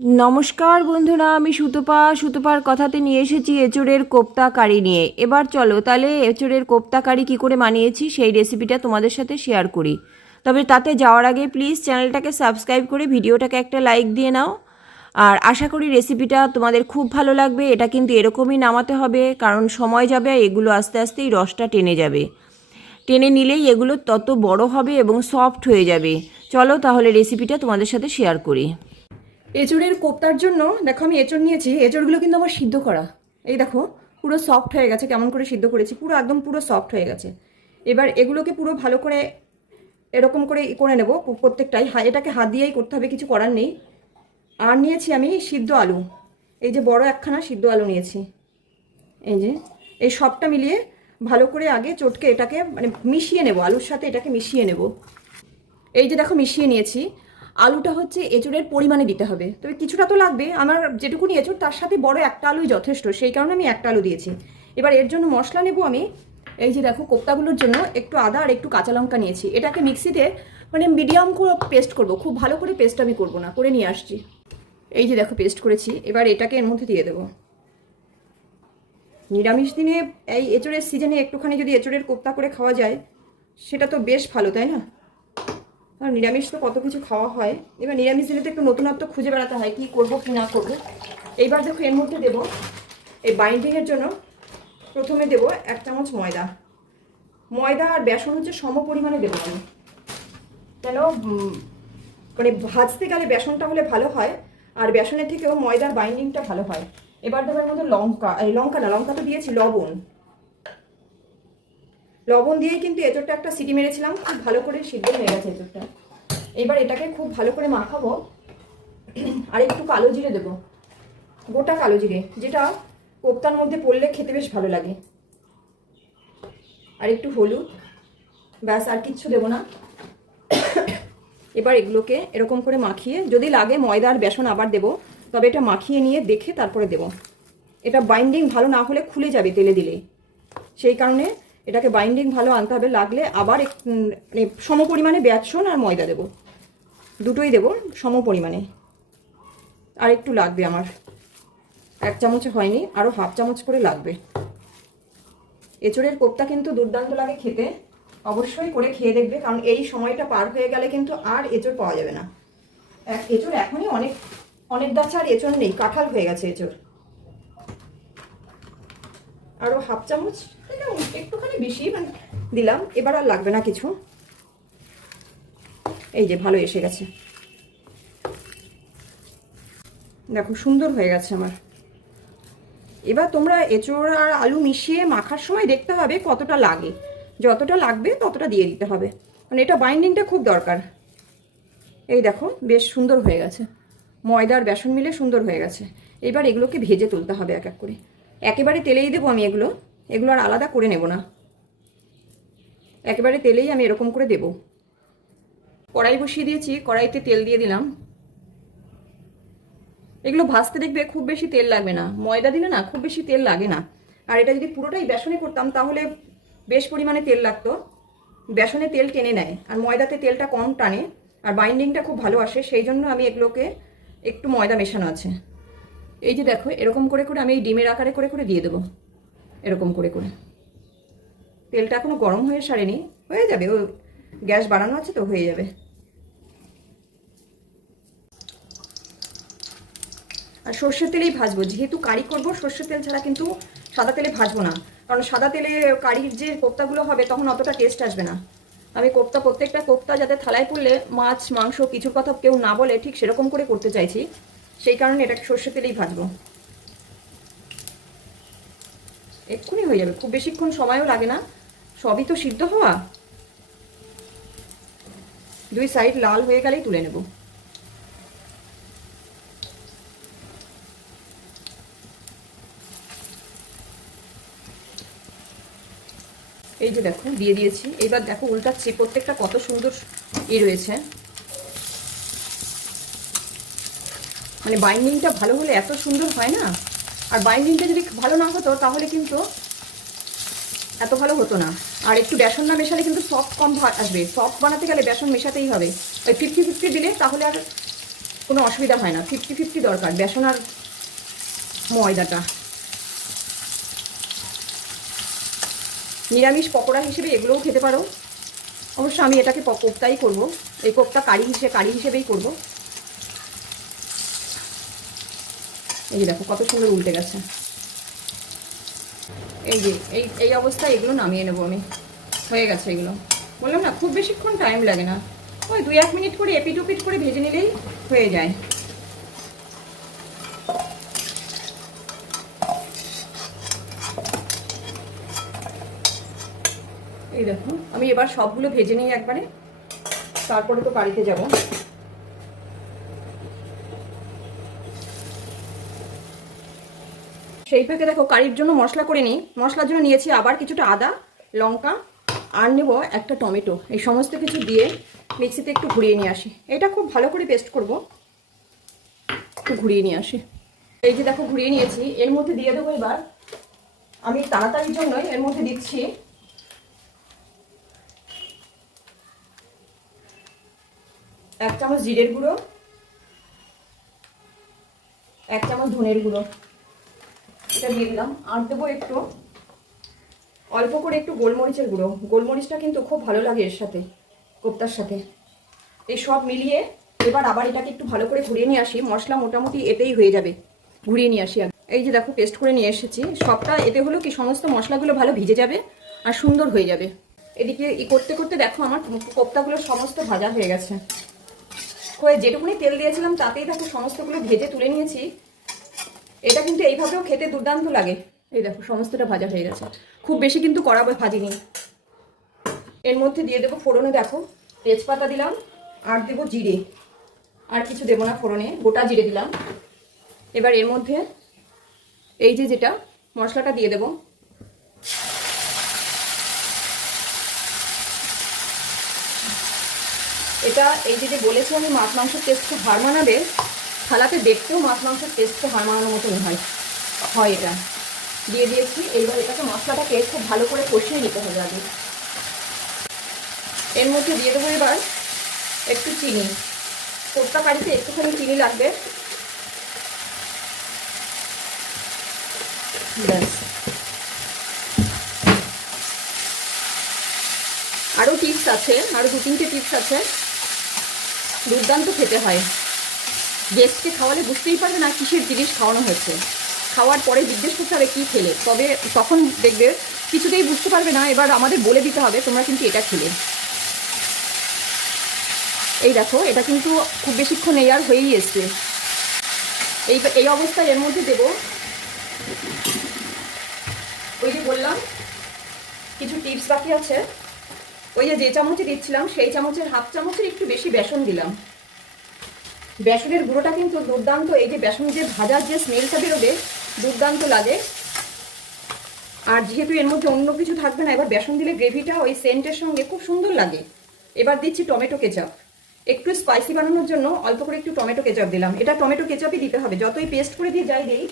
নমস্কার বন্ধুরা, আমি সুতপা। সুতপার কথাতে নিয়ে এসেছি এঁচড়ের কোপ্তা কারি নিয়ে। এবার চলো তাহলে এঁচড়ের কোপ্তা কারি কী করে বানিয়েছি সেই রেসিপিটা তোমাদের সাথে শেয়ার করি। তবে তাতে যাওয়ার আগে প্লিজ চ্যানেলটাকে সাবস্ক্রাইব করে ভিডিওটাকে একটা লাইক দিয়ে নাও। আর আশা করি রেসিপিটা তোমাদের খুব ভালো লাগবে, এটা কিন্তু এরকমই নামাতে হবে, কারণ সময় যাবে এগুলো আস্তে আস্তেই রসটা টেনে যাবে। টেনে নিলেই এগুলো তত বড় হবে এবং সফট হয়ে যাবে। চলো তাহলে রেসিপিটা তোমাদের সাথে শেয়ার করি। এঁচড়ের কোপ্তার জন্য, দেখো আমি এঁচড় নিয়েছি, এঁচড়গুলো কিন্তু আমার সিদ্ধ করা। এই দেখো, পুরো সফট হয়ে গেছে, কেমন করে সিদ্ধ করেছি, পুরো একদম পুরো সফট হয়ে গেছে। এবার এগুলোকে পুরো ভালো করে এরকম করে করে নেব প্রত্যেকটাই। এটাকে হাত দিয়েই করতে হবে, কিছু করার নেই। আর নিয়েছি আমি সিদ্ধ আলু। এই যে বড় একখানা সিদ্ধ আলু নিয়েছি। এই যে, এই সবটা মিলিয়ে ভালো করে আগে চটকে এটাকে মানে মিশিয়ে নেব, আলুর সাথে এটাকে মিশিয়ে নেব। এই যে দেখো, মিশিয়ে নিয়েছি। আলুটা হচ্ছে এঁচড়ের পরিমাণে দিতে হবে। তবে কিছুটা তো লাগবে। আমার যেটুকুনি এঁচড়, তার সাথে বড় একটা আলুই যথেষ্ট। সেই কারণে আমি একটা আলু দিয়েছি। এবার এর জন্য মশলা নেব আমি। এই যে দেখো, কোপ্তাগুলোর জন্য একটু আদা আর একটু কাঁচা লঙ্কা নিয়েছি। এটাকে মিক্সিতে মানে মিডিয়াম করে পেস্ট করব। খুব ভালো করে পেস্ট আমি করব না, করে নিয়ে আসছি। এই যে দেখো, পেস্ট করেছি। এবার এটাকে এর মধ্যে দিয়ে দেবো। নিরামিষ দিনে এই এঁচড়ের সিজনে একটুখানি যদি এঁচড়ের কোপ্তা করে খাওয়া যায়, সেটা তো বেশ ভালো, তাই না? নিরামিষ তো কত কিছু খাওয়া হয়। এবার নিরামিষ দিনে তো একটু নতুনত্ব খুঁজে বেড়াতে হয়, কি করব, কি না করব। এইবার দেখো এর মধ্যে দেবো, এই বাইন্ডিংয়ের জন্য প্রথমে দেবো এক চামচ ময়দা। ময়দা আর বেসন হচ্ছে সম পরিমাণে দেবো আমি। কেন? মানে ভাজতে গেলে বেসনটা হলে ভালো হয়, আর বেসনের থেকেও ময়দার বাইন্ডিংটা ভালো হয়। এবার দেবো এর মধ্যে লঙ্কা, এই লঙ্কা না, লঙ্কা তো দিয়েছি, লবণ। লবণ দিয়েই কিন্তু এঁচড়টা একটা সিটি মেরেছিলাম, খুব ভালো করে সিদ্ধ হয়ে গেছে এঁচড়টা। এবার এটাকে খুব ভালো করে মাখাবো। আর একটু কালো জিরে দেবো। গোটা কালো জিরে, যেটা কোপ্তার মধ্যে পড়লে খেতে বেশ ভালো লাগে। আর একটু হলুদ, ব্যাস, আর কিচ্ছু দেবো না। এবার এগুলোকে এরকম করে মাখিয়ে, যদি লাগে ময়দা আর বেসন আবার দেবো, তবে এটা মাখিয়ে নিয়ে দেখে তারপরে দেবো। এটা বাইন্ডিং ভালো না হলে খুলে যাবে তেলে দিলেই। সেই কারণে এটাকে বাইন্ডিং ভালো আনতে হবে। লাগলে আবার মানে সম পরিমাণে বেসন আর ময়দা দেবো। দুটোই দেবো সম পরিমাণে আর একটু লাগবে আমার। এক চামচ হয়নি আরও হাফ চামচ করে লাগবে। এঁচড়ের কোপ্তা কিন্তু দুর্দান্ত লাগে খেতে। অবশ্যই করে খেয়ে দেখবে, কারণ এই সময়টা পার হয়ে গেলে কিন্তু আর এঁচড় পাওয়া যাবে না। এঁচড় এখনই অনেক অনেক গাছ আর এঁচড় নেই, কাঁঠাল হয়ে গেছে এঁচড়। আরও হাফ চামচ, একটুখানি বেশি মানে দিলাম। এবার আর লাগবে না কিছু। এই যে ভালো এসে গেছে। দেখো, সুন্দর হয়ে গেছে আমার। এবার তোমরা এঁচোড় আর আলু মিশিয়ে মাখার সময় দেখতে হবে কতটা লাগে। যতটা লাগবে ততটা দিয়ে দিতে হবে। মানে এটা বাইন্ডিংটা খুব দরকার। এই দেখো, বেশ সুন্দর হয়ে গেছে। ময়দার বেসন মিলে সুন্দর হয়ে গেছে। এবার এগুলোকে ভেজে তুলতে হবে এক এক করে। একেবারে তেলেই দেবো আমি এগুলো। এগুলো আর আলাদা করে নেব না। একেবারে তেলেই আমি এরকম করে দেব। কড়াই বসিয়ে দিয়েছি, কড়াইতে তেল দিয়ে দিলাম। এগুলো ভাজতে দেখবে খুব বেশি তেল লাগবে না। ময়দা দিলে না খুব বেশি তেল লাগে না। আর এটা যদি পুরোটাই বেসনে করতাম তাহলে বেশ পরিমাণে তেল লাগতো। বেসনে তেল টেনে নেয়। আর ময়দাতে তেলটা কম টানে। আর বাইন্ডিংটা খুব ভালো আসে। সেই জন্য আমি এগুলোকে একটু ময়দা মেশানো আছে। এই যে দেখো, এরকম করে করে আমি এই ডিমের আকারে করে করে দিয়ে দেবো। এরকম করে করে। তেলটা এখনও গরম হয়ে সারেনি। হয়ে যাবে, ও গ্যাস বাড়ানো আছে তো, হয়ে যাবে। আর সর্ষের তেলেই ভাজবো, যেহেতু কারি করব, সর্ষের তেল ছাড়া কিন্তু সাদা তেলে ভাজবো না। কারণ সাদা তেলে কারির যে কোপ্তাগুলো হবে, তখন অতটা টেস্ট আসবে না। আমি কোপ্তা, প্রত্যেকটা কোপ্তা যাতে থালায় পড়লে, মাছ, মাংস কিছুর কথা কেউ না বলে, ঠিক সেরকম করে করতে চাইছি। সেই কারণে এটাকে সর্ষের তেলেই ভাজবো। এক্ষুনি হয়ে যাবে, খুব বেশিক্ষণ সময়ও লাগে না। সবই তো সিদ্ধ হওয়া। দুই সাইড লাল হয়ে গেলেই তুলে নেব। এই যে দেখো, দিয়ে দিয়েছি। এবার দেখো উল্টাচ্ছি, প্রত্যেকটা কত সুন্দর ই রয়েছে। মানে বাইন্ডিংটা ভালো হলে এত সুন্দর হয় না? আর বাইন্ডিংটা যদি ভালো না হতো, তাহলে কিন্তু এত ভালো হতো না। আর একটু বেসন না মেশালে কিন্তু সফট কম আসবে। সফট বানাতে গেলে বেসন মেশাতেই হবে। ওই ফিফটি ফিফটি দিলে তাহলে আর কোনো অসুবিধা হয় না। ফিফটি ফিফটি দরকার। বেসন আর ময়দাটা। নিরামিষ পকোড়া হিসেবে এগুলোও খেতে পারো। অবশ্য আমি এটাকে কোপ্তাই করব। এই কোপ্তা কারি হিসেবে কারি হিসেবেই করব। এই দেখো, কত সুন্দর উল্টে গেছে। এই যে, এই এই অবস্থায় এগুলো নামিয়ে নেব আমি। হয়ে গেছে এগুলো। বললাম না, খুব বেশিক্ষণ টাইম লাগে না। ওই দুই এক মিনিট করে এপিট ওপিট করে ভেজে নিলেই হয়ে যায়। এই দেখো, আমি এবার সবগুলো ভেজে নিই একবারে। তারপরে তো বাড়িতে যাব। সেই ফাঁকে দেখো কারির জন্য মশলা করে নিই। মশলার জন্য নিয়েছি আবার কিছুটা আদা, লঙ্কা আর নেব একটা টমেটো। এই সমস্ত কিছু দিয়ে মিক্সিতে একটু ঘুরিয়ে নিয়ে আসি। এটা খুব ভালো করে পেস্ট করব। একটু ঘুরিয়ে নিয়ে আসি। এই যে দেখো ঘুরিয়ে নিয়েছি। এর মধ্যে দিয়ে দেবো এবার। আমি তাড়াতাড়ির জন্যই এর মধ্যে দিচ্ছি। এক চামচ জিরের গুঁড়ো। এক চামচ ধনের গুঁড়ো। এটা দিয়ে দিলাম। আর দেবো একটু, অল্প করে একটু গোলমরিচের গুঁড়ো। গোলমরিচটা কিন্তু খুব ভালো লাগে এর সাথে, কোপ্তার সাথে। এই সব মিলিয়ে এবার আবার এটাকে একটু ভালো করে ঘুরিয়ে নিয়ে আসি। মশলা মোটামুটি এতেই হয়ে যাবে, ঘুরিয়ে নিয়ে আসি। এই যে দেখো পেস্ট করে নিয়ে এসেছি। সবটা এতে হলো কি, সমস্ত মশলাগুলো ভালো ভিজে যাবে আর সুন্দর হয়ে যাবে। এদিকে ই করতে করতে দেখো আমার কোপ্তাগুলো সমস্ত ভাজা হয়ে গেছে। হয়ে যেটুকুনি তেল দিয়েছিলাম, তাতেই দেখো সমস্তগুলো ভেজে তুলে নিয়েছি। এটা কিন্তু এইভাবেও খেতে দুর্দান্ত লাগে। এই দেখো, সমস্তটা ভাজা হয়ে গেছে। খুব বেশি কিন্তু কড়াবে ভাজিনি। এর মধ্যে দিয়ে দেবো ফোড়নে, দেখো, তেজপাতা দিলাম, আর দেবো জিরে। আর কিছু দেবো না ফোড়নে, গোটা জিরে দিলাম। এবার এর মধ্যে এই যে যেটা মশলাটা দিয়ে দেবো। এটা এই যে বলেছি আমি মাছ মাংসের টেস্ট খুব হার মানাবে থালাতে দেখতেও মাছ মাংসের টেস্টটা হার মানানোর মতন হয়। হয় এটা। দিয়ে দিয়েছি, এইবার এটাকে মশলাটাকে খুব ভালো করে কষিয়ে নিতে হবে আগে। এর মধ্যে দিয়ে দেবো এবার একটু চিনি। কোপ্তা কারিতে একটুখানি চিনি লাগবে। ব্যাস। আরও টিপস আছে, আরও দু তিনটে টিপস আছে। দুর্দান্ত খেতে হয়। গেস্টকে খাওয়ালে বুঝতেই পারবে না কিসের জিনিস খাওয়ানো হয়েছে। খাওয়ার পরে জিজ্ঞেস করতে হবে কী খেলে? তবে তখন দেখবে কিছুতেই বুঝতে পারবে না, এবার আমাদের বলে দিতে হবে, তোমরা কিন্তু এটা খেলে। এই দেখো, এটা কিন্তু খুব বেশিক্ষণ এই আর হয়েই এসছে। এই এই অবস্থায় এর মধ্যে দেবো। ওই যে বললাম, কিছু টিপস বাকি আছে। ওই যে যে চামচে দিচ্ছিলাম, সেই চামচের হাফ চামচের একটু বেশি বেসন দিলাম। বেসনের গুঁড়োটা কিন্তু দুর্দান্ত, এই যে বেসন যে ভাজার যে স্মেলটা বেরোবে, দুর্দান্ত লাগে। আর যেহেতু এর মধ্যে অন্য কিছু থাকবে না, এবার বেসন দিলে গ্রেভিটা ওই সেন্টের সঙ্গে খুব সুন্দর লাগে। এবার দিচ্ছি টমেটো কেচাপ। একটু স্পাইসি বানানোর জন্য অল্প করে একটু টমেটো কেচাপ দিলাম। এটা টমেটো কেচাপই দিতে হবে, যতই পেস্ট করে দিয়ে যাই দিই,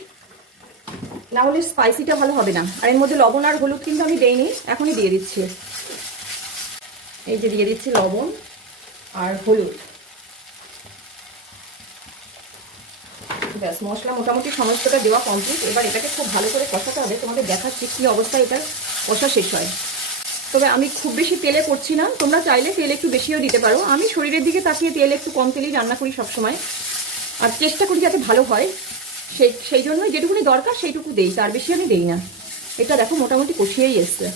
না হলে স্পাইসিটা ভালো হবে না। আর এর মধ্যে লবণ আর হলুদ কিন্তু আমি দেইনি, এখনই দিয়ে দিচ্ছি। এই যে দিয়ে দিচ্ছি লবণ আর হলুদ। ব্যাস, মশলা মোটামুটি সমস্তটা দেওয়া কমপ্লিট এবার এটাকে খুব ভালো করে কষাতে হবে। তোমাদের দেখাচ্ছি কী অবস্থায় এটা কষা শেষ হয়। তবে আমি খুব বেশি তেলে করছি না। তোমরা চাইলে তেল একটু বেশিও দিতে পারো। আমি শরীরের দিকে তাকিয়ে তেল একটু কম তেলেই রান্না করি সবসময়। আর চেষ্টা করি যাতে ভালো হয়। সেই সেই জন্যই যেটুকুনি দরকার সেইটুকু দেই। তার বেশি আমি দেই না। এটা দেখো মোটামুটি কষিয়েই এসছে।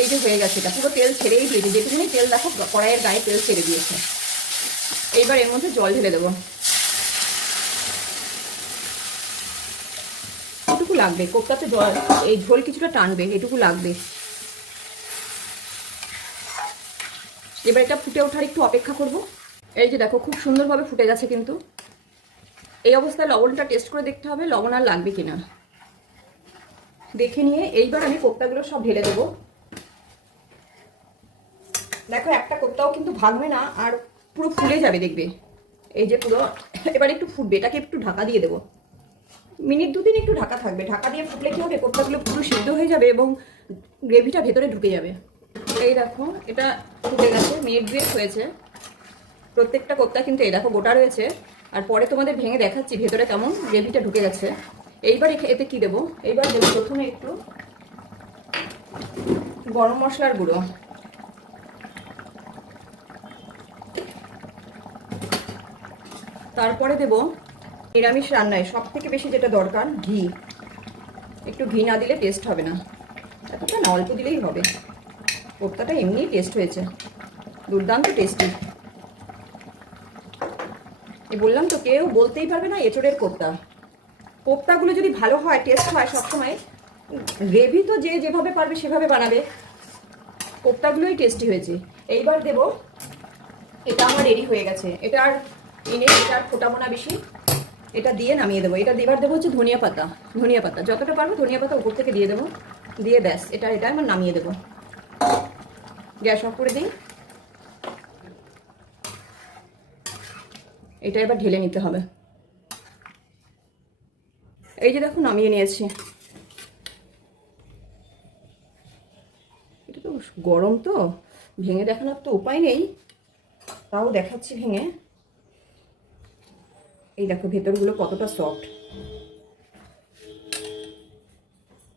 এই যে হয়ে গেছে এটা। পুরো তেল ছেড়েই দিয়েছে। যেটুকুনি তেল দেখো, কড়াইয়ের গায়ে তেল ছেড়ে দিয়েছে। এইবার এর মধ্যে জল ঢেলে দেবো এটুকু লাগবে, কোপ্তাতে জল, এই ঝোল কিছুটা টানবে, এটুকু লাগবে। এবার এটা ফুটে ওঠার একটু অপেক্ষা করব। এই যে দেখো, খুব সুন্দরভাবে ফুটে গেছে কিন্তু। এই অবস্থায় লবণটা টেস্ট করে দেখতে হবে, লবণ আর লাগবে কিনা। দেখে নিয়ে এইবার আমি কোপ্তাগুলো সব ঢেলে দেবো। দেখো, একটা কোপ্তাও কিন্তু ভাঙবে না, আর পুরো ফুলে যাবে দেখবে। এই যে পুরো, এবার একটু ফুটবে, এটাকে একটু ঢাকা দিয়ে দেবো। মিনিট দুদিন একটু ঢাকা থাকবে। ঢাকা দিয়ে ফুটলে কি হবে? কোপ্তাগুলো পুরো সিদ্ধ হয়ে যাবে এবং গ্রেভিটা ভেতরে ঢুকে যাবে। এই দেখো, এটা ফুটে গেছে, মিনিট দুয়েক হয়েছে। প্রত্যেকটা কোপ্তা কিন্তু এই দেখো গোটা রয়েছে। আর পরে তোমাদের ভেঙে দেখাচ্ছি ভেতরে কেমন গ্রেভিটা ঢুকে গেছে। এইবার এতে কি দেবো? এইবার দেবো প্রথমে একটু গরম মশলার গুঁড়ো। তারপরে দেব নিরামিষ রান্নায় সব থেকে বেশি যেটা দরকার, ঘি। একটু ঘি না দিলে টেস্ট হবে না। এতটা না, অল্প দিলেই হবে। কোপ্তাটা এমনিই টেস্ট হয়েছে। দুর্দান্ত টেস্টি এ বললাম তো, কেউ বলতেই পারবে না এঁচড়ের কোপ্তা। কোপ্তাগুলো যদি ভালো হয় টেস্ট হয় সবসময়, গ্রেভি তো যে যেভাবে পারবে সেভাবে বানাবে। কোপ্তাগুলোই টেস্টি হয়েছে। এইবার দেব, এটা আমার রেডি হয়ে গেছে। এটা আর এনে, এটা আর ফোটাবো না বেশি। এটা দিয়ে নামিয়ে দেবো। এটা দেবার দেবো হচ্ছে ধনিয়া পাতা ধনিয়া পাতা। যতটা পারব ধনিয়া পাতা উপর থেকে দিয়ে দেবো। দিয়ে ব্যাস, এটা এটা আমার নামিয়ে দেবো। গ্যাস অফ করে দিই। এটা এবার ঢেলে নিতে হবে। এই যে দেখো, নামিয়ে নিয়েছি। এটা তো গরম তো। ভেঙে দেখানোর তো উপায় নেই। তাও দেখাচ্ছি ভেঙে। এই দেখো ভেতরগুলো কতটা সফট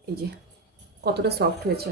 এই যে কতটা সফট হয়েছে।